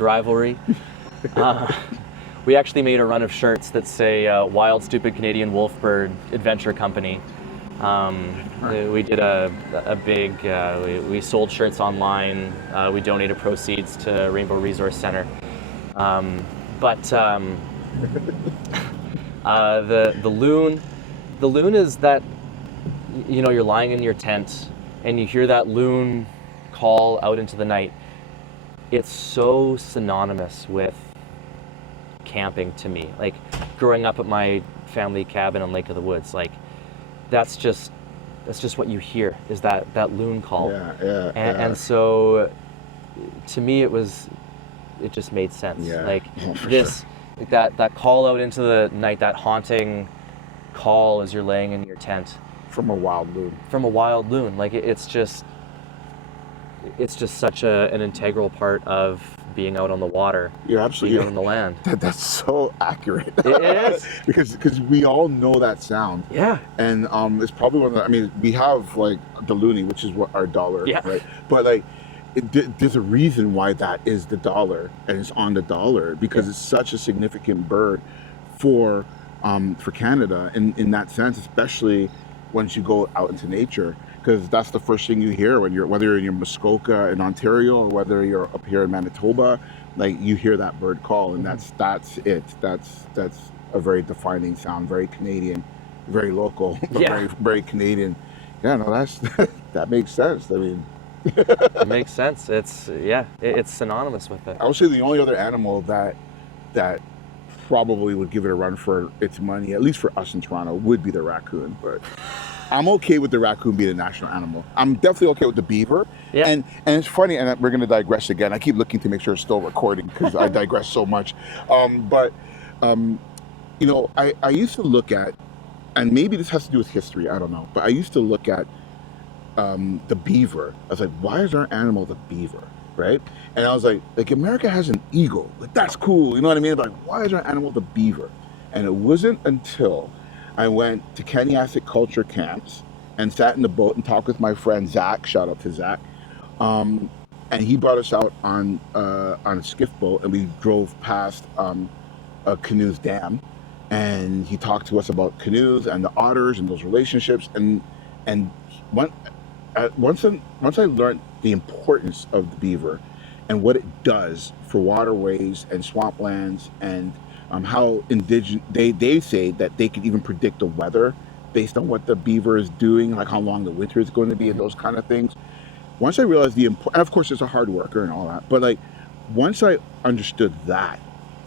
rivalry. We actually made a run of shirts that say Wild Stupid Canadian Wolfbird Adventure Company. We did a big, we sold shirts online. We donated proceeds to Rainbow Resource Center. The loon is that, you know, you're lying in your tent and you hear that loon call out into the night. It's so synonymous with camping to me. Like growing up at my family cabin in Lake of the Woods, like that's just what you hear, is that loon call. And so to me it just made sense. That call out into the night, that haunting call as you're laying in your tent. From a wild loon. Like it's just such an integral part of being out on the water. You're absolutely being out on the land. That's so accurate. It is. because we all know that sound. Yeah. And it's probably one of the, I mean, we have like the loonie, which is what our dollar, yeah. right? But like, there's a reason why that is the dollar, and it's on the dollar, because it's such a significant bird for Canada in that sense, especially once you go out into nature, because that's the first thing you hear whether you're in your Muskoka in Ontario or whether you're up here in Manitoba, like you hear that bird call, and that's it. That's a very defining sound, very Canadian, very local, but very, very Canadian. Yeah, no, that makes sense. I mean, it makes sense. It's synonymous with it. I would say the only other animal that probably would give it a run for its money, at least for us in Toronto, would be the raccoon. But I'm okay with the raccoon being a national animal. I'm definitely okay with the beaver. Yeah. And it's funny, and we're going to digress again. I keep looking to make sure it's still recording because I digress so much. You know, I used to look at, and maybe this has to do with history, I don't know, but I used to look at the beaver. I was like, why is our animal the beaver, right? And I was like America has an eagle. Like, that's cool, you know what I mean? But like, why is our animal the beaver? And it wasn't until I went to Kaniasik culture camps and sat in the boat and talked with my friend Zach, shout out to Zach, and he brought us out on a skiff boat, and we drove past a Canoes Dam, and he talked to us about canoes and the otters and those relationships, and once I learned the importance of the beaver and what it does for waterways and swamplands, and how they say that they can even predict the weather based on what the beaver is doing, like how long the winter is going to be and those kind of things. Once I realized and of course it's a hard worker and all that, but like once I understood that,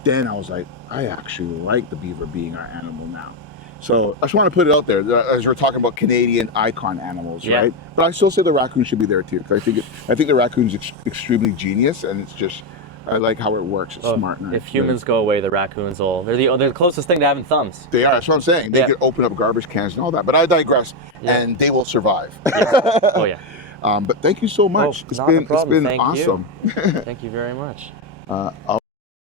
then I was like, I actually like the beaver being our animal now. So I just want to put it out there as we're talking about Canadian icon animals, right? But I still say the raccoon should be there too, because I think the raccoon's extremely genius, and it's just, I like how it works. It's smart. If humans go away, the raccoons they're the closest thing to having thumbs. They are. That's what I'm saying. They could open up garbage cans and all that. But I digress, and they will survive. Oh yeah. But thank you so much. It's been awesome. Thank you very much.